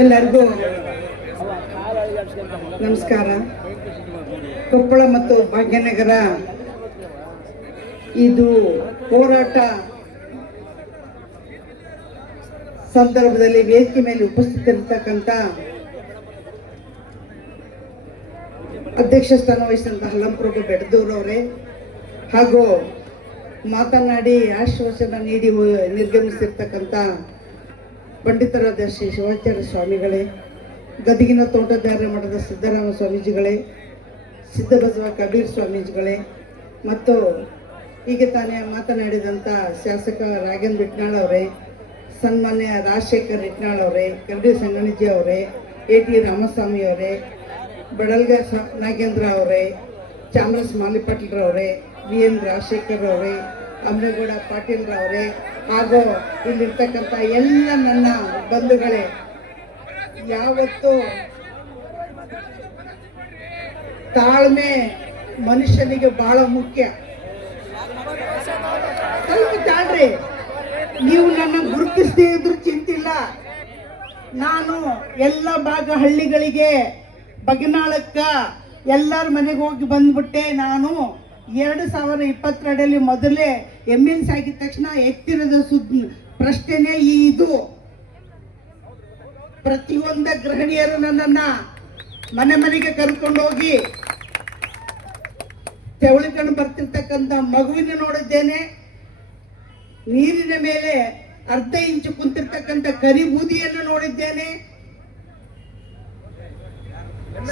ಎಲ್ಲರಿಗೂ ನಮಸ್ಕಾರ. ಕೊಪ್ಪಳ ಮತ್ತು ಭಾಗ್ಯನಗರ ಇದು ಹೋರಾಟ ಸಂದರ್ಭದಲ್ಲಿ ವೇದಿಕೆ ಮೇಲೆ ಉಪಸ್ಥಿತರಿರ್ತಕ್ಕಂಥ ಅಧ್ಯಕ್ಷ ಸ್ಥಾನ ವಹಿಸಿದಂಥ ಹಲ್ಲಂಪ್ರಭು ಬೆಡದೂರವರೇ ಹಾಗೂ ಮಾತನಾಡಿ ಆಶ್ವಾಸನ ನೀಡಿ ನಿರ್ಗಮಿಸಿರ್ತಕ್ಕಂಥ ಪಂಡಿತರಾದ ಶ್ರೀ ಶಿವಾಚಾರ್ಯ ಸ್ವಾಮಿಗಳೇ, ಗದಗಿನ ತೋಟದಾರ್ಯ ಮಠದ ಸಿದ್ದರಾಮ ಸ್ವಾಮೀಜಿಗಳೇ, ಸಿದ್ದಬಸವ ಕಬೀರ್ ಸ್ವಾಮೀಜಿಗಳೇ ಮತ್ತು ಈಗ ತಾನೇ ಮಾತನಾಡಿದಂಥ ಶಾಸಕ ರಾಘವೇಂದ್ರ ಇಟ್ನಾಳ್ ಅವರೇ, ಸನ್ಮಾನ್ಯ ರಾಜಶೇಖರ್ ಇಟ್ನಾಳ್ ಅವರೇ, ಕರಡಿ ಸಂಗಣಿಜಿ ಅವರೇ, ಎ.ಟಿ. ರಾಮಸ್ವಾಮಿ ಅವರೇ, ಬಡಲ್ಗ ನಾಗೇಂದ್ರ ಅವರೇ, ಚಾಮರಸ್ ಮಾಲಿಪಾಟೀಲ್ರವರೇ, ವಿ.ಎನ್. ರಾಜಶೇಖರ್ ಅವರೇ, ಅಮ್ಮೇಗೌಡ ಪಾಟೀಲ್ರವರೇ ಹಾಗೂ ಇಲ್ಲಿರ್ತಕ್ಕಂಥ ಎಲ್ಲ ನನ್ನ ಬಂಧುಗಳೇ, ಯಾವತ್ತು ತಾಳ್ಮೆ ಮನುಷ್ಯನಿಗೆ ಬಹಳ ಮುಖ್ಯ. ಸ್ವಲ್ಪ ತಾಳ್ರಿ. ನೀವು ನನ್ನ ಗುರುತಿಸದೇ ಇದ್ರೂ ಚಿಂತಿಲ್ಲ. ನಾನು ಎಲ್ಲ ಭಾಗ ಹಳ್ಳಿಗಳಿಗೆ ಬಗನಾಳಕ್ಕ ಎಲ್ಲರ ಮನೆಗೆ ಹೋಗಿ ಬಂದ್ಬಿಟ್ಟೆ. ನಾನು 2022 ಮೊದಲೇ MNC ಆಗಿದ ತಕ್ಷಣ ಎತ್ತಿರದ ಸುದ್ದಿ ಪ್ರಶ್ನೆನೇ ಇದು. ಪ್ರತಿಯೊಂದ ಗೃಹಿಣಿಯರು ನನ್ನನ್ನ ಮನೆ ಮನೆಗೆ ಕರ್ಕೊಂಡು ಹೋಗಿ ತೆವಳಿಕೊಂಡು ಬರ್ತಿರ್ತಕ್ಕಂಥ ಮಗುವಿನ ನೋಡಿದ್ದೇನೆ. ನೀರಿನ ಮೇಲೆ ಅರ್ಧ ಇಂಚು ಕುಂತಿರ್ತಕ್ಕಂಥ ಕರಿ ಬೂದಿಯನ್ನು ನೋಡಿದ್ದೇನೆ.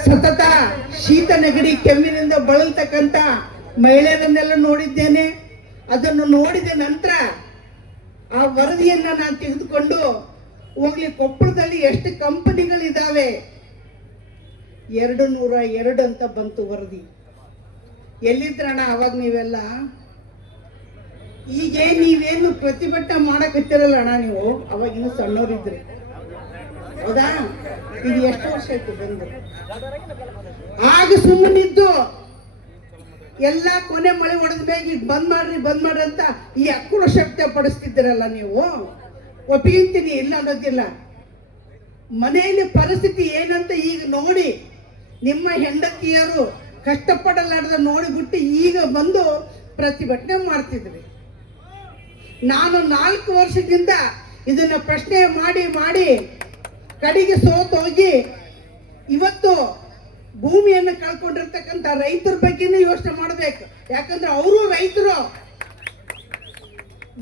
ಸತತ ಶೀತ ನೆಗಡಿ ಕೆಮ್ಮಿನಿಂದ ಬಳಲ್ತಕ್ಕಂಥ ಮಹಿಳೆಯರನ್ನೆಲ್ಲ ನೋಡಿದ್ದೇನೆ. ಅದನ್ನು ನೋಡಿದ ನಂತರ ಆ ವರದಿಯನ್ನ ನಾನು ತೆಗೆದುಕೊಂಡು ಹೋಗ್ಲಿ, ಕೊಪ್ಪಳದಲ್ಲಿ ಎಷ್ಟು ಕಂಪನಿಗಳಿದಾವೆ, 202 ಅಂತ ಬಂತು ವರದಿ. ಎಲ್ಲಿದ್ರಣ್ಣ ಅವಾಗ ನೀವೆಲ್ಲ? ಈಗ ನೀವೇನು ಪ್ರತಿಭಟನೆ ಮಾಡಕತ್ತಿರಲ್ಲ ಅಣ್ಣ, ನೀವು ಅವಾಗಿನ ಸಣ್ಣವರಿದ್ರಿ, ಹೌದಾ? ಇದು ಎಷ್ಟು ವರ್ಷ ಆಯ್ತು ಬಂದು? ಆಗ ಸುಮ್ಮನಿದ್ದು ಎಲ್ಲ ಕೊನೆ ಮಳೆ ಹೊಡೆದ ಬೇಗ ಈಗ ಬಂದ್ ಮಾಡ್ರಿ ಅಂತ ಈ ಆಕ್ರೋಶ ಪಡಿಸ್ತಿದ್ದೀರಲ್ಲ ನೀವು. ಒಪ್ಪಿಂತೀನಿ, ಇಲ್ಲ ಅನ್ನೋದಿಲ್ಲ. ಮನೆಯಲ್ಲಿ ಪರಿಸ್ಥಿತಿ ಏನಂತ ಈಗ ನೋಡಿ, ನಿಮ್ಮ ಹೆಂಡತಿಯರು ಕಷ್ಟಪಡಲಾರ್ದ ನೋಡಿಬಿಟ್ಟು ಈಗ ಬಂದು ಪ್ರತಿಭಟನೆ ಮಾಡ್ತಿದ್ರಿ. ನಾನು 4 ವರ್ಷದಿಂದ ಇದನ್ನ ಪ್ರಶ್ನೆ ಮಾಡಿ ಕಡೆಗೆ ಸೋತೋಗಿ ಇವತ್ತು ಭೂಮಿಯನ್ನು ಕಳ್ಕೊಂಡಿರ್ತಕ್ಕಂಥ ರೈತರ ಬಗ್ಗೆನೇ ಯೋಚನೆ ಮಾಡ್ಬೇಕು. ಯಾಕಂದ್ರೆ ಅವರು ರೈತರು,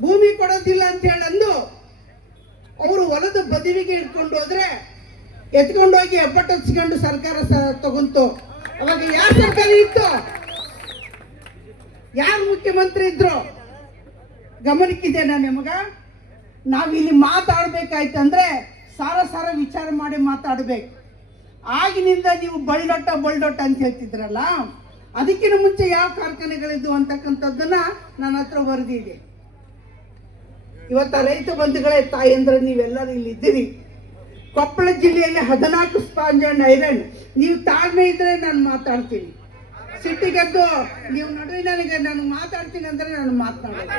ಭೂಮಿ ಕೊಡೋದಿಲ್ಲ ಅಂತ ಹೇಳಂದು ಅವರು ಹೊಲದ ಬದಿವಿಗೆ ಇಟ್ಕೊಂಡು ಹೋದ್ರೆ ಎತ್ಕೊಂಡೋಗಿ ಹೆಬ್ಬಟ್ಟು ಹಚ್ಕೊಂಡು ಸರ್ಕಾರ ತಗೊಂತು. ಅವಾಗ ಯಾರ ಸರ್ಕಾರ ಇತ್ತು? ಯಾರು ಮುಖ್ಯಮಂತ್ರಿ ಇದ್ರು? ಗಮನಕ್ಕಿದೆನಾ ನಿಮಗ? ನಾವಿಲ್ಲಿ ಮಾತಾಡ್ಬೇಕಾಯ್ತಂದ್ರೆ ಸಾರ ವಿಚಾರ ಮಾಡಿ ಮಾತಾಡ್ಬೇಕು. ಆಗಿನಿಂದ ನೀವು ಬಲ್ಡೊಟ್ಟ ಅಂತ ಹೇಳ್ತಿದ್ರಲ್ಲ, ಅದಕ್ಕಿಂತ ಮುಂಚೆ ಯಾವ ಕಾರ್ಖಾನೆಗಳಿದ್ವು ಅಂತಕ್ಕಂಥದ್ದನ್ನ ನನ್ನ ಹತ್ರ ವರದಿ ಇದೆ. ಇವತ್ತ ರೈತ ಬಂಧುಗಳೇ, ತಾಯಂದ್ರೆ ನೀವೆಲ್ಲರೂ ಇಲ್ಲಿ ಇದ್ದೀರಿ. ಕೊಪ್ಪಳ ಜಿಲ್ಲೆಯಲ್ಲಿ 14 ಸ್ಪಾಂಜ್ ಅಂಡ್ ಐರನ್. ನೀವು ತಾಳ್ಮೆ ಇದ್ರೆ ನಾನು ಮಾತಾಡ್ತೀನಿ. ಸಿಟ್ಟಿಗೆದ್ದು ನೀವು ನಡುವೆ ನಾನು ಮಾತಾಡ್ತೀನಿ ಅಂದ್ರೆ ನಾನು ಮಾತನಾಡೋದು.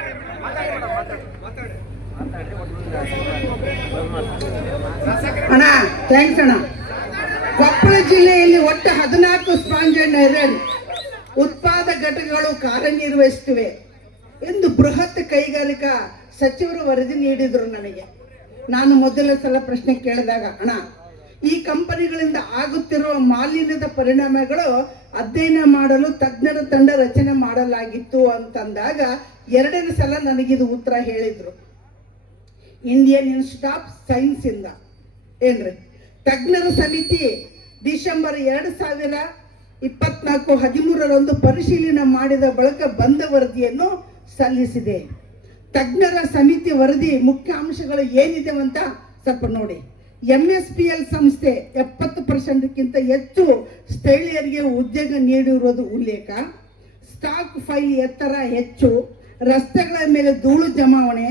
ಅಣ್ಣ ಥ್ಯಾಂಕ್ಸ್ ಅಣ್ಣ. ಕೊಪ್ಪಳ ಜಿಲ್ಲೆಯಲ್ಲಿ ಒಟ್ಟು 14 ಸ್ಪಾಂಜ್ ಅಂಡ್ ಐರನ್ ಉತ್ಪಾದಕ ಘಟಕಗಳು ಕಾರ್ಯನಿರ್ವಹಿಸುತ್ತಿವೆ ಎಂದು ಬೃಹತ್ ಕೈಗಾರಿಕಾ ಸಚಿವರು ವರದಿ ನೀಡಿದ್ರು ನನಗೆ. ನಾನು ಮೊದಲ ಸಲ ಪ್ರಶ್ನೆ ಕೇಳಿದಾಗ, ಅಣ್ಣ ಈ ಕಂಪನಿಗಳಿಂದ ಆಗುತ್ತಿರುವ ಮಾಲಿನ್ಯದ ಪರಿಣಾಮಗಳು ಅಧ್ಯಯನ ಮಾಡಲು ತಜ್ಞರ ತಂಡ ರಚನೆ ಮಾಡಲಾಗಿತ್ತು ಅಂತಂದಾಗ 2ನೇ ಸಲ ನನಗಿದು ಉತ್ತರ ಹೇಳಿದ್ರು. ಇಂಡಿಯನ್ ಇನ್ಸ್ಟಿಟ್ಯೂಟ್ ಆಫ್ ಸೈನ್ಸ್ ಇಂದ ಏನ್ರಿ ತಜ್ಞರ ಸಮಿತಿ ಡಿಸೆಂಬರ್ 2024 13ರಂದು ಪರಿಶೀಲನೆ ಮಾಡಿದ ಬಳಿಕ ಬಂದ ವರದಿಯನ್ನು ಸಲ್ಲಿಸಿದೆ. ತಜ್ಞರ ಸಮಿತಿ ವರದಿ ಮುಖ್ಯ ಅಂಶಗಳು ಏನಿದೆ ಅಂತ ಸ್ವಲ್ಪ ನೋಡಿ. MSPL ಸಂಸ್ಥೆ 70%ಕ್ಕಿಂತ ಹೆಚ್ಚು ಸ್ಥಳೀಯರಿಗೆ ಉದ್ಯೋಗ ನೀಡಿರುವುದು ಉಲ್ಲೇಖ. ಸ್ಟಾಕ್ ಫೈಲ್ ಎತ್ತರ ಹೆಚ್ಚು, ರಸ್ತೆಗಳ ಮೇಲೆ ಧೂಳು ಜಮಾವಣೆ,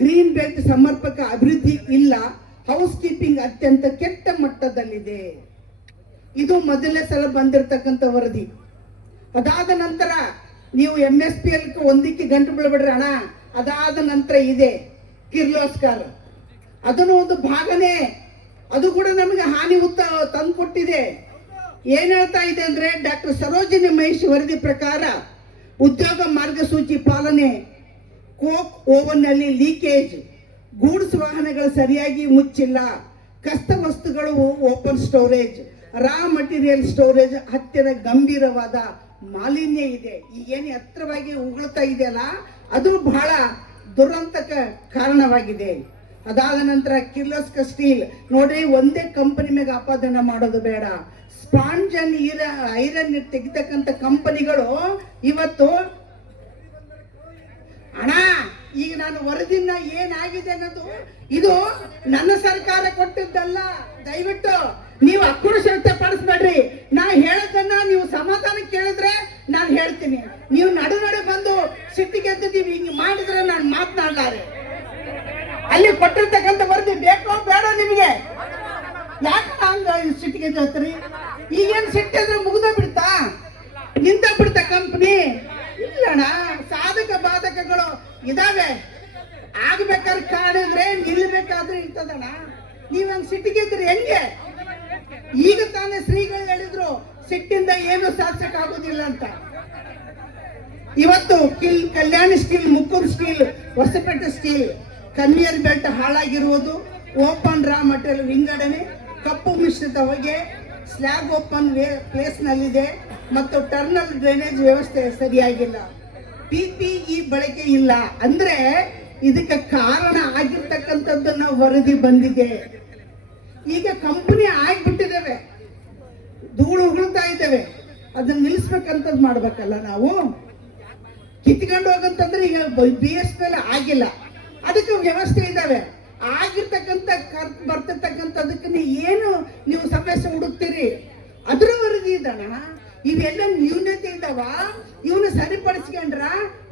ಗ್ರೀನ್ ಬೆಲ್ಟ್ ಸಮರ್ಪಕ ಅಭಿವೃದ್ಧಿ ಇಲ್ಲ, ಹೌಸ್ ಕೀಪಿಂಗ್ ಅತ್ಯಂತ ಕೆಟ್ಟ ಮಟ್ಟದಲ್ಲಿದೆ. ಇದು ಮೊದಲನೇ ಸಲ ಬಂದಿರತಕ್ಕಂಥ ವರದಿ. ಅದಾದ ನಂತರ ನೀವು MSPL ಒಂದಕ್ಕೆ ಗಂಟು ಬೀಳ್ಬಿಡ್ರಿ ಅಣ್ಣ. ಅದಾದ ನಂತರ ಇದೆ ಕಿರ್ಲೋಸ್ಕರ್, ಅದನ್ನು ಒಂದು ಭಾಗನೇ ಅದು ಕೂಡ ನಮಗೆ ಹಾನಿ ತಂದುಕೊಟ್ಟಿದೆ. ಏನ್ ಹೇಳ್ತಾ ಇದೆ ಅಂದ್ರೆ, ಡಾಕ್ಟರ್ ಸರೋಜಿನಿ ಮಹೇಶ್ ವರದಿ ಪ್ರಕಾರ ಉದ್ಯೋಗ ಮಾರ್ಗಸೂಚಿ ಪಾಲನೆ, ಕೋಕ್ ಓವನ್ ನಲ್ಲಿ ಲೀಕೇಜ್, ಗೂಡ್ಸ್ ವಾಹನಗಳು ಸರಿಯಾಗಿ ಮುಚ್ಚಿಲ್ಲ, ಕಷ್ಟ ವಸ್ತುಗಳು open storage, raw material storage ಹತ್ತಿರ ಗಂಭೀರವಾದ ಮಾಲಿನ್ಯ ಇದೆ. ಈಗೇನು ಹತ್ತಿರವಾಗಿ ಉಗುಳ್ತಾ ಇದೆಯಲ್ಲ, ಅದು ಬಹಳ ದುರಂತಕ ಕಾರಣವಾಗಿದೆ. ಅದಾದ ನಂತರ ಕಿರ್ಲೋಸ್ಕರ್ ಸ್ಟೀಲ್ ನೋಡ್ರಿ, ಒಂದೇ ಕಂಪನಿ ಮೇಲೆ ಆಪಾದನೆ ಮಾಡೋದು ಬೇಡ. ಸ್ಪಾಂಜ್ ಅಂಡ್ ಐರನ್ ತೆಗಿತಕ್ಕಂಥ ಕಂಪನಿಗಳು ಇವತ್ತು ಹಣ, ಈಗ ನಾನು ವರದಿನ ಏನಾಗಿದೆ ಅನ್ನೋದು ಇದು ನನ್ನ ಸರ್ಕಾರ ಕೊಟ್ಟಿದ್ದಲ್ಲ. ದಯವಿಟ್ಟು ನೀವು ಆಕ್ರೋಶ ವ್ಯಕ್ತಪಡಿಸ್ಬೇಡ್ರಿ. ನಾ ಹೇಳೋದನ್ನ ನೀವು ಸಮಾಧಾನ ಕೇಳಿದ್ರೆ ನಾನು ಹೇಳ್ತೀನಿ. ನೀವು ನಡು ಬಂದು ಸಿಟ್ಟಿಗೆದ್ದು ನೀವು ಹಿಂಗೆ ಮಾಡಿದ್ರೆ ನಾನು ಮಾತನಾಡಲಾರೆ. ಅಲ್ಲಿ ಕೊಟ್ಟಿರ್ತಕ್ಕಂಥ ವರದಿ ಬೇಕೋ ಬೇಡ ನಿಮಗೆ? ಯಾಕೆ ಹಂಗ ಸಿಟ್ಟಿಗೆ ಹೇಳ್ತೀರಿ? ಈಗೇನು ಸಿಟ್ಟಿದ್ರೆ ಮುಗ್ದ ಬಿಡ್ತಾ, ನಿಂತ ಬಿಡ್ತಾ ಕಂಪ್ನಿ? ಇಲ್ಲಣ್ಣ, ಸಾಧಕ ಬಾಧಕಗಳು ಇದಾವೆ. ಆಗ್ಬೇಕಾದ್ರೆ ಕಾಣಿದ್ರೆ ನಿಲ್ಬೇಕಾದ್ರೆ ಇರ್ತದಣ್ಣ. ನೀವ್ ಹಂಗ ಸಿಟ್ಟಿಗೆದ್ರಿ ಹೆಂಗೆ? ಈಗ ತಾನೇ ಶ್ರೀಗಳು ಹೇಳಿದ್ರು ಸಿಟ್ಟಿಂದ ಏನು ಸಾಧಿಸಕ್ ಆಗೋದಿಲ್ಲ ಅಂತ. ಇವತ್ತು Kalyani steel, Mukkur steel, Hosapete steel conveyor belt ಹಾಳಾಗಿರುವುದು, ಓಪನ್ ರಾ ಮಟೀರಿಯಲ್ ವಿಂಗಡಣೆ, ಕಪ್ಪು ಮಿಶ್ರಿತ ಹೊಗೆ, ಸ್ಲ್ಯಾಬ್ ಓಪನ್ ಪ್ಲೇಸ್ ನಲ್ಲಿದೆ ಮತ್ತು ಟರ್ನಲ್ ಡ್ರೈನೇಜ್ ವ್ಯವಸ್ಥೆ ಸರಿಯಾಗಿಲ್ಲ, PPE ಬಳಕೆ ಇಲ್ಲ. ಅಂದ್ರೆ ಇದಕ್ಕೆ ಕಾರಣ ಆಗಿರ್ತಕ್ಕಂಥದ್ದನ್ನ ವರದಿ ಬಂದಿದೆ. ಈಗ ಕಂಪನಿ ಆಗ್ಬಿಟ್ಟಿದ್ದೇವೆ, ಧೂಳು ಉಗುಳ್ತಾ ಇದ್ದೇವೆ, ಅದನ್ನ ನಿಲ್ಲಿಸ್ಬೇಕಂತದ್ ಮಾಡ್ಬೇಕಲ್ಲ ನಾವು. ಕಿತ್ಕೊಂಡು ಹೋಗಂತಂದ್ರೆ ಈಗ BSPL ಆಗಿಲ್ಲ, ಅದಕ್ಕೆ ವ್ಯವಸ್ಥೆ ಇದಾವೆ. ಆಗಿರ್ತಕ್ಕಂಥ ಬರ್ತಿರ್ತಕ್ಕಂಥದಕ್ಕೆ ಏನು ನೀವು ಸಮಸ್ಯೆ ಹುಡುಕ್ತೀರಿ? ಅದ್ರ ವರದಿ ಇದ್ದಾನ. ಇವೆಲ್ಲ ನ್ಯೂನತೆ ಇದ್ದಾವ. ಇವನು ಸರಿಪಡಿಸ್ಕೊಂಡ್ರ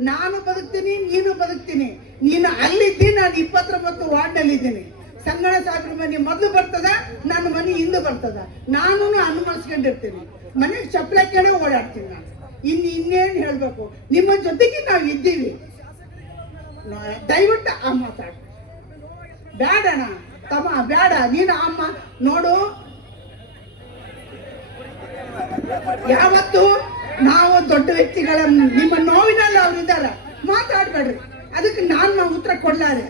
ನಾನು ಬದುಕ್ತೀನಿ, ನೀನು ಬದುಕ್ತೀನಿ. ನೀನು ಅಲ್ಲಿದ್ದಿ, ನಾನು 29 ವಾರ್ಡ್ನಲ್ಲಿ ಇದ್ದೀನಿ. ಸಂಗಣ ಸಾಹೇಬ್ರ ಮನೆ ಮೊದಲು ಬರ್ತದ, ನನ್ನ ಮನೆ ಹಿಂದೆ ಬರ್ತದ. ನಾನು ಅನುಮಾನಿಸ್ಕೊಂಡಿರ್ತೀನಿ, ಮನೆಗೆ ಚಪ್ಪಲಿ ಹಾಕ್ಯಣೆ ಓಡಾಡ್ತೀನಿ ನಾನು. ಇನ್ನೇನು ಹೇಳ್ಬೇಕು? ನಿಮ್ಮ ಜೊತೆಗೆ ನಾವು ಇದ್ದೀವಿ. ದಯವಿಟ್ಟು ಆ ಮಾತಾಡ ಬೇಡಣ ತಮ್ಮ, ಬೇಡ. ನೀನು ಅಮ್ಮ ನೋಡು, ಯಾವತ್ತು ನಾವು ದೊಡ್ಡ ವ್ಯಕ್ತಿಗಳ ನಿಮ್ಮ ನೋವಿನಲ್ಲಿ ಅವ್ರು ಇದ್ದಾರ, ಮಾತಾಡ್ಬೇಡ್ರಿ. ಅದಕ್ಕೆ ನಾನು ಉತ್ತರ ಕೊಡ್ಲಾರೆ.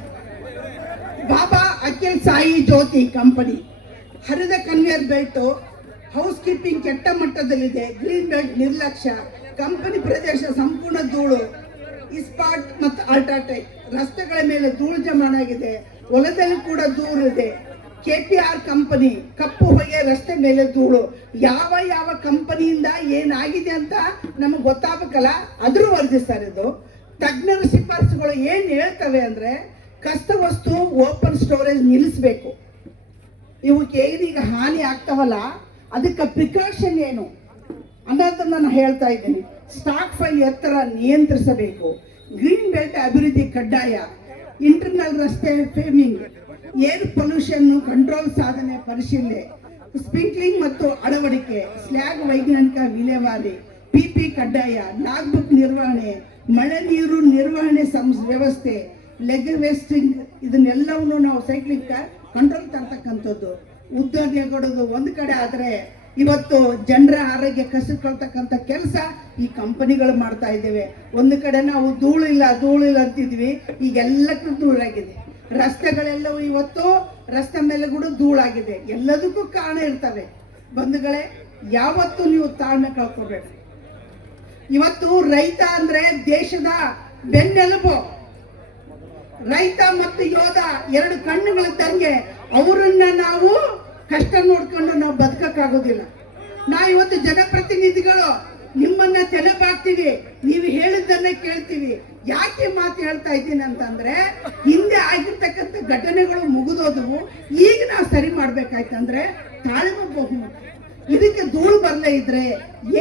ಬಾಬಾ ಅಖಿಲ್ ಸಾಯಿ ಜ್ಯೋತಿ ಕಂಪನಿ ಹರಿದ ಕನ್ವೇಯರ್ ಬೆಲ್ಟ್, ಹೌಸ್ ಕೀಪಿಂಗ್ ಕೆಟ್ಟ ಮಟ್ಟದಲ್ಲಿದೆ, ಗ್ರೀನ್ ಬೆಲ್ಟ್ ನಿರ್ಲಕ್ಷ್ಯ, ಕಂಪನಿ ಪ್ರದೇಶ ಸಂಪೂರ್ಣ ಧೂಳು, ಇಸ್ಪಾಟ್ ಮತ್ತು ಅಲ್ಟ್ರಾಟೆಕ್, ರಸ್ತೆಗಳ ಮೇಲೆ ಧೂಳು ಜಮಾನಾಗಿದೆ, ಹೊಲದಲ್ಲಿ ಕೂಡ ಧೂಳು ಇದೆ. KPR ಕಂಪನಿ ಕಪ್ಪು ಹೊಗೆ, ರಸ್ತೆ ಮೇಲೆ ಧೂಳು. ಯಾವ ಕಂಪನಿಯಿಂದ ಏನಾಗಿದೆ ಅಂತ ನಮಗೆ ಗೊತ್ತಾಗಬೇಕಲ್ಲ, ಅದ್ರ ವರದಿ ಸರ್ ಇದು. ತಜ್ಞರ ಶಿಫಾರಸುಗಳು ಏನ್ ಹೇಳ್ತವೆ ಅಂದ್ರೆ, ಕಷ್ಟ ವಸ್ತು ಓಪನ್ ಸ್ಟೋರೇಜ್ ನಿಲ್ಲಿಸಬೇಕು. ಇವಕ್ಕೆ ಏನೀಗ ಹಾನಿ ಆಗ್ತಾವಲ್ಲ, ಅದಕ್ಕೆ ಪ್ರಿಕಾಷನ್ ಏನು ಅನ್ನೋದನ್ನ ನಾನು ಹೇಳ್ತಾ ಇದ್ದೀನಿ. ಸ್ಟಾಕ್ ಫೈಲ್ ಎತ್ತರ ನಿಯಂತ್ರಿಸಬೇಕು, ಗ್ರೀನ್ ಬೆಲ್ಟ್ ಅಭಿವೃದ್ಧಿ ಕಡ್ಡಾಯ, ಇಂಟರ್ನಲ್ ರಸ್ತೆ ಫೇಮಿಂಗ್, ಏರ್ ಪೊಲ್ಯೂಷನ್ ಕಂಟ್ರೋಲ್ ಸಾಧನೆ ಪರಿಶೀಲನೆ, ಸ್ಪ್ರಿಂಕ್ಲಿಂಗ್ ಮತ್ತು ಅಳವಡಿಕೆ, ಸ್ಲ್ಯಾಗ್ ವೈಜ್ಞಾನಿಕ ವಿಲೇವಾರಿ, PP ಕಡ್ಡಾಯ, ಲಾಗ್ ಬುಕ್ ನಿರ್ವಹಣೆ, ಮಳೆ ನೀರು ನಿರ್ವಹಣೆ ವ್ಯವಸ್ಥೆ, ಲೆಗ್ ವೇಸ್ಟಿಂಗ್, ಇದನ್ನೆಲ್ಲವನ್ನು ನಾವು ಸೈಕ್ಲಿಂಗ್ ಕಂಟ್ರೋಲ್ ತರ್ತಕ್ಕಂಥದ್ದು. ಉದ್ಯೋಗಗಳು ಒಂದು ಕಡೆ ಆದರೆ ಇವತ್ತು ಜನರ ಆರೋಗ್ಯ ಕಸಿಕೊಳ್ತಕ್ಕಂಥ ಕೆಲಸ ಈ ಕಂಪನಿಗಳು ಮಾಡ್ತಾ ಇದ್ದೇವೆ. ಒಂದು ಕಡೆ ನಾವು ಧೂಳಿಲ್ಲ ಅಂತಿದ್ವಿ, ಈಗೆಲ್ಲಕ್ಕೂ ಧೂಳಾಗಿದೆ. ರಸ್ತೆಗಳೆಲ್ಲವೂ ಇವತ್ತು ರಸ್ತೆ ಮೇಲೆ ಕೂಡ ಧೂಳಾಗಿದೆ. ಎಲ್ಲದಕ್ಕೂ ಕಾರಣ ಇರ್ತವೆ. ಬಂಧುಗಳೇ, ಯಾವತ್ತೂ ನೀವು ತಾಳ್ಮೆ ಕಳ್ಕೊಬೇಡಿ. ಇವತ್ತು ರೈತ ಅಂದ್ರೆ ದೇಶದ ಬೆನ್ನೆಲುಬು. ರೈತ ಮತ್ತು ಯೋಧ ಎರಡು ಕಣ್ಣುಗಳಿದ್ದಂಗೆ. ಅವರನ್ನ ನಾವು ಕಷ್ಟ ನೋಡ್ಕೊಂಡು ನಾವು ಬದುಕಕ್ಕಾಗೋದಿಲ್ಲ. ಇವತ್ತು ಜನಪ್ರತಿನಿಧಿಗಳು ನಿಮ್ಮನ್ನ ತಲೆಬಾಗ್ತೀವಿ, ನೀವು ಹೇಳಿದ್ದನ್ನೇ ಕೇಳ್ತೀವಿ. ಯಾಕೆ ಮಾತು ಹೇಳ್ತಾ ಇದ್ದೀನಿ ಅಂತಂದ್ರೆ, ಹಿಂದೆ ಆಗಿರ್ತಕ್ಕಂಥ ಘಟನೆಗಳು ಮುಗಿದೋದವು. ಈಗ ನಾವು ಸರಿ ಮಾಡ್ಬೇಕಾಯ್ತಂದ್ರೆ ತಾಳ್ಮೆ ಬಹುಮುಖ್ಯ. ಇದಕ್ಕೆ ಧೂಳು ಬರಲೇ ಇದ್ರೆ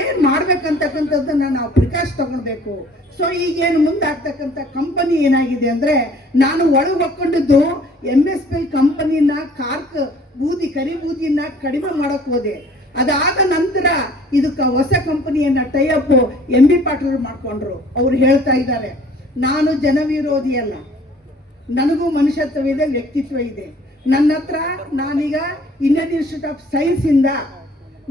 ಏನ್ ಮಾಡ್ಬೇಕಂತಕ್ಕಂಥದ್ದನ್ನ ನಾವು ಪ್ರಿಕಾಷ್ ತಗೊಳ್ಬೇಕು. ಸೊ ಈಗೇನು ಮುಂದಾಗ್ತಕ್ಕಂಥ ಕಂಪನಿ ಏನಾಗಿದೆ ಅಂದ್ರೆ, ನಾನು ಒಳಗೆ ಹೊಕ್ಕೊಂಡಿದ್ದು MSPL ಕಂಪನಿನ ಕಾರ್ಕ್ ಬೂದಿ, ಕರಿ ಬೂದಿನ ಕಡಿಮೆ ಮಾಡಕ್ ಹೋದೆ. ಅದಾದ ನಂತರ ಇದಕ್ಕೆ ಹೊಸ ಕಂಪನಿಯನ್ನ ಟೈಅಪ್ MB ಪಾಟೀಲ್ ಮಾಡ್ಕೊಂಡ್ರು. ಅವ್ರು ಹೇಳ್ತಾ ಇದ್ದಾರೆ, ನಾನು ಜನವಿರೋಧಿ ಅಲ್ಲ, ನನಗೂ ಮನುಷ್ಯತ್ವ ಇದೆ, ವ್ಯಕ್ತಿತ್ವ ಇದೆ. ನನ್ನ ಹತ್ರ ನಾನೀಗ ಇಂಡಿಯನ್ ಇನ್ಸ್ಟಿಟ್ಯೂಟ್ ಆಫ್ ಸೈನ್ಸಿಂದ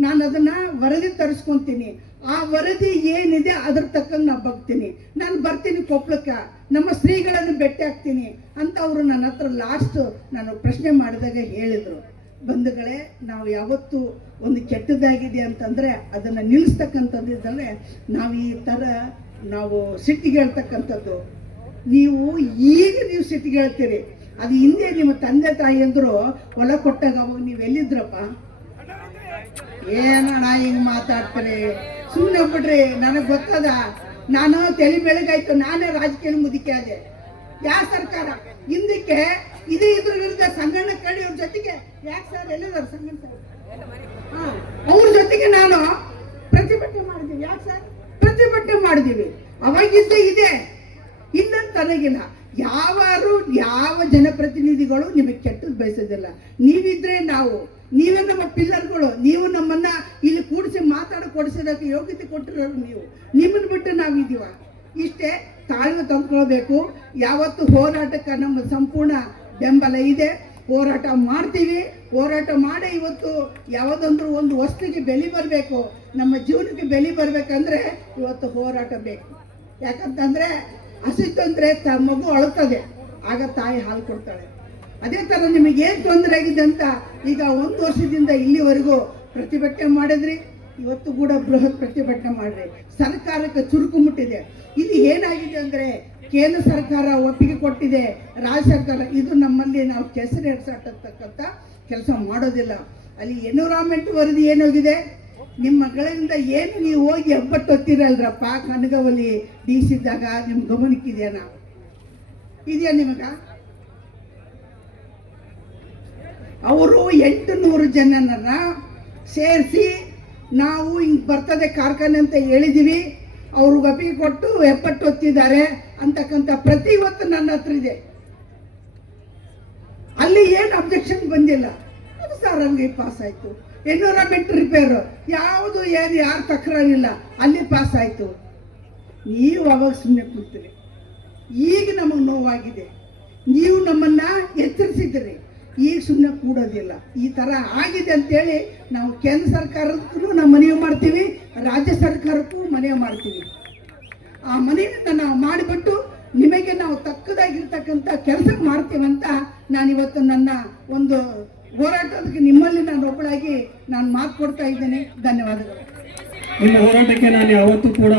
ನಾನು ಅದನ್ನು ವರದಿ ತರಿಸ್ಕೊತೀನಿ. ಆ ವರದಿ ಏನಿದೆ ಅದ್ರ ತಕ್ಕಂಗೆ ನಾನು ಬಗ್ತೀನಿ. ನಾನು ಬರ್ತೀನಿ ಕೊಪ್ಪಳಕ್ಕೆ, ನಮ್ಮ ಶ್ರೀಗಳನ್ನು ಭೇಟಿ ಆಗ್ತೀನಿ ಅಂತ ಅವರು ನನ್ನ ಹತ್ರ ಲಾಸ್ಟ್ ನಾನು ಪ್ರಶ್ನೆ ಮಾಡಿದಾಗ ಹೇಳಿದರು. ಬಂಧುಗಳೇ, ನಾವು ಯಾವತ್ತೂ ಒಂದು ಕೆಟ್ಟದಾಗಿದೆ ಅಂತಂದರೆ ಅದನ್ನು ನಿಲ್ಲಿಸ್ತಕ್ಕಂಥದ್ದಿದ್ದರೆ ನಾವು ಈ ಥರ ನಾವು ಸಿಟ್ಟಿಗೆ ಹೇಳ್ತಕ್ಕಂಥದ್ದು. ನೀವು ಸಿಟ್ಟಿಗೆ ಹೇಳ್ತೀರಿ, ಅದು ಹಿಂದೆ ನಿಮ್ಮ ತಂದೆ ತಾಯಿ ಅಂದರು ಹೊಲ ಕೊಟ್ಟಾಗ ಅವಾಗ ನೀವು ಎಲ್ಲಿದ್ರಪ್ಪ? ಏನಣ್ಣ ಹಿಂಗೆ ಮಾತಾಡ್ತಾರೆ, ಸುಮ್ಮನೆ ಬಿಡ್ರಿ. ನನಗೆ ಗೊತ್ತದ, ನಾನು ತಲೆ ಬೆಳಗಾಯ್ತು, ನಾನೇ ರಾಜಕೀಯ ಮುದುಕಿ ಆದೆ. ಯಾವ ಸರ್ಕಾರ ಹಿಂದಕ್ಕೆ ಇದ್ರ ವಿರುದ್ಧ ಸಂಗಣ್ಣ ಕಳಿ ಅವ್ರ ಜೊತೆಗೆ ಯಾಕೆ ಸರ್ ಎಲ್ಲಿದ್ದಾರೆ ಸಂಗಣ್ಣ ಸರ್? ಅವ್ರ ಜೊತೆಗೆ ನಾನು ಪ್ರತಿಭಟನೆ ಮಾಡಿದ್ದೀವಿ. ಯಾಕೆ ಸರ್ ಪ್ರತಿಭಟನೆ ಮಾಡಿದ್ದೀವಿ? ಅವಾಗಿದ್ದ ಇದೆ, ಇನ್ನೊಂದು ತನಗಿಲ್ಲ. ಯಾವ ಜನಪ್ರತಿನಿಧಿಗಳು ನಿಮಗೆ ಕೆಟ್ಟದ್ದು ಬಯಸೋದಿಲ್ಲ. ನೀವಿದ್ರೆ ನೀವೇ ನಮ್ಮ ಪಿಲ್ಲರ್ಗಳು. ನೀವು ನಮ್ಮನ್ನ ಇಲ್ಲಿ ಕೂಡಿಸಿ ಕೊಡಿಸೋದಕ್ಕೆ ಯೋಗ್ಯತೆ ಕೊಟ್ಟಿರೋರು ನೀವು. ನಿಮ್ಮನ್ನು ಬಿಟ್ಟು ನಾವಿದ್ದೀವ. ಇಷ್ಟೇ, ತಾಳ್ಮೆ ತಂದ್ಕೊಳ್ಬೇಕು. ಯಾವತ್ತು ಹೋರಾಟಕ್ಕೆ ನಮ್ಮ ಸಂಪೂರ್ಣ ಬೆಂಬಲ ಇದೆ. ಹೋರಾಟ ಮಾಡ್ತೀವಿ. ಹೋರಾಟ ಮಾಡಿ ಇವತ್ತು ಯಾವುದೊಂದು ಒಂದು ವಸ್ತುಗೆ ಬೆಲೆ ಬರಬೇಕು, ನಮ್ಮ ಜೀವನಕ್ಕೆ ಬೆಲೆ ಬರಬೇಕಂದ್ರೆ ಇವತ್ತು ಹೋರಾಟ ಬೇಕು. ಯಾಕಂತಂದರೆ ಹಸಿತಂದ್ರೆ ಮಗು ಅಳುತ್ತದೆ, ಆಗ ತಾಯಿ ಹಾಲು ಕೊಡ್ತಾಳೆ. ಅದೇ ಥರ ನಿಮಗೇನು ತೊಂದರೆ ಆಗಿದೆ ಅಂತ ಈಗ 1 ವರ್ಷದಿಂದ ಇಲ್ಲಿವರೆಗೂ ಪ್ರತಿಭಟನೆ ಮಾಡಿದ್ರಿ. ಇವತ್ತು ಕೂಡ ಬೃಹತ್ ಪ್ರತಿಭಟನೆ ಮಾಡಿರಿ. ಸರ್ಕಾರಕ್ಕೆ ಚುರುಕು ಮುಟ್ಟಿದೆ. ಇಲ್ಲಿ ಏನಾಗಿದೆ ಅಂದರೆ ಕೇಂದ್ರ ಸರ್ಕಾರ ಒಪ್ಪಿಗೆ ಕೊಟ್ಟಿದೆ, ರಾಜ್ಯ ಸರ್ಕಾರ ಇದು ನಮ್ಮಲ್ಲಿ ನಾವು ಕೆಸರು ಎಡ್ಸಾಟತಕ್ಕಂಥ ಕೆಲಸ ಮಾಡೋದಿಲ್ಲ. ಅಲ್ಲಿ ಎನ್ವಿರಾನ್ಮೆಂಟ್ ವರದಿ ಏನೋಗಿದೆ, ನಿಮ್ಮ ಮಗಳಿಂದ ಏನು ನೀವು ಹೋಗಿ ಹೆಬ್ಬಟ್ಟು ಹೊತ್ತಿರಲ್ರಪ್ಪ ಕನಗವಲ್ಲಿ ಬೀಸಿದ್ದಾಗ ನಿಮ್ಮ ಗಮನಕ್ಕಿದೆಯಾ? ಇದೆಯಾ ನಿಮಗ? ಅವರು 800 ಜನರನ್ನ ಸೇರಿಸಿ ನಾವು ಹಿಂಗೆ ಬರ್ತದೆ ಕಾರ್ಖಾನೆ ಅಂತ ಹೇಳಿದ್ದೀವಿ, ಅವರು ಒಪ್ಪಿಗೆ ಕೊಟ್ಟು ಹೆಬ್ಬಟ್ಟು ಹೊತ್ತಿದ್ದಾರೆ ಅಂತಕ್ಕಂಥ ಪ್ರತಿವತ್ತು ನನ್ನ ಹತ್ರ ಇದೆ. ಅಲ್ಲಿ ಏನು ಅಬ್ಜೆಕ್ಷನ್ ಬಂದಿಲ್ಲ, ಅದು ಸಾರಂಗಿ ಪಾಸ್ ಆಯಿತು. ಎನ್ವಿರಾನ್ಮೆಂಟ್ ರಿಪೇರು ಯಾವುದು ಯಾರು ತಕರಾರಿಲ್ಲ, ಅಲ್ಲಿ ಪಾಸ್ ಆಯಿತು. ನೀವು ಅವಾಗ ಸುಮ್ಮನೆ ಕೂತೀರಿ. ಈಗ ನಮಗೆ ನೋವಾಗಿದೆ, ನೀವು ನಮ್ಮನ್ನು ಎಚ್ಚರಿಸಿದ್ದೀರಿ, ಈಗ ಸುಮ್ಮನೆ ಕೂಡೋದಿಲ್ಲ. ಈ ಥರ ಆಗಿದೆ ಅಂತೇಳಿ ನಾವು ಕೇಂದ್ರ ಸರ್ಕಾರಕ್ಕೂ ನಾವು ಮನವಿ ಮಾಡ್ತೀವಿ, ರಾಜ್ಯ ಸರ್ಕಾರಕ್ಕೂ ಮನವಿ ಮಾಡ್ತೀವಿ. ಆ ಮನೆಯನ್ನು ನಾವು ಮಾಡಿಬಿಟ್ಟು ನಿಮಗೆ ನಾವು ತಕ್ಕದಾಗಿರ್ತಕ್ಕಂಥ ಕೆಲಸ ಮಾಡ್ತೀವಂತ ನಾನಿವತ್ತು ನನ್ನ ಒಂದು ಹೋರಾಟಕ್ಕೆ ನಿಮ್ಮಲ್ಲಿ ನಾನು ಒಬ್ಬಳಾಗಿ ನಾನು ಮಾತು ಕೊಡ್ತಾ ಇದ್ದೇನೆ. ಧನ್ಯವಾದಗಳು. ನಿಮ್ಮ ಹೋರಾಟಕ್ಕೆ ನಾನು ಯಾವತ್ತೂ ಕೂಡ